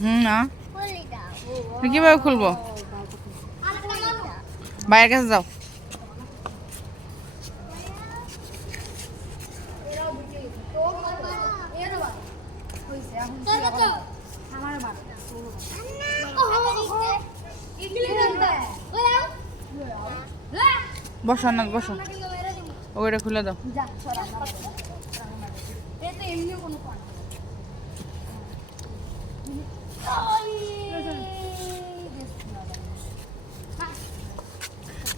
হুম না। তুমি কীভাবে খুলবো? বাইরের কাছে যাও। বসো না বসো। ওইটা খুলে দাও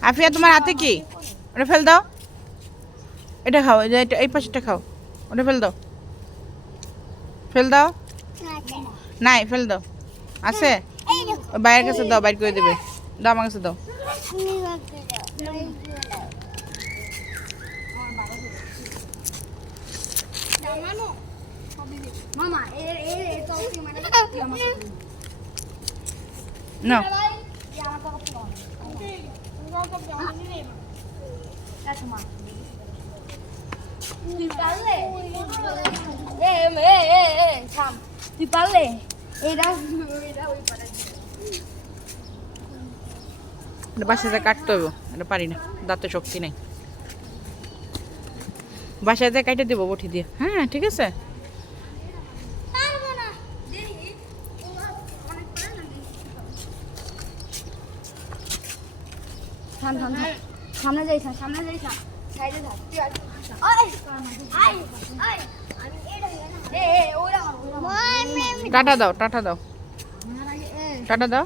আফিয়া তোমার হাতে কি ওটা ফেল দাও এটা খাও এই পাশেটা খাও ওটা ফেল দাও ফেল দাও নাই ফেল দাও আছে বাইরের কাছে দাও বাইর করে দেবে দাও আমার কাছে দাও না কি আমার তো কত মা। তুই পারলে? এ এ এ এ থাম। তুই পারলে? এইটা এইটা ওই পারে এটা বাসাতে কাটতে হবে এটা পারি না দাঁতে শক্তি নেই। বাসাতে কাটে দেবো বটি দিয়ে। হ্যাঁ ঠিক আছে। সামনে যাই সামনে যাই সাইডে টাটা দাও টাটা দাও। টাটা দাও।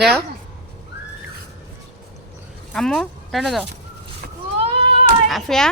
দাও। আম্মু টাটা দাও। আফিয়া।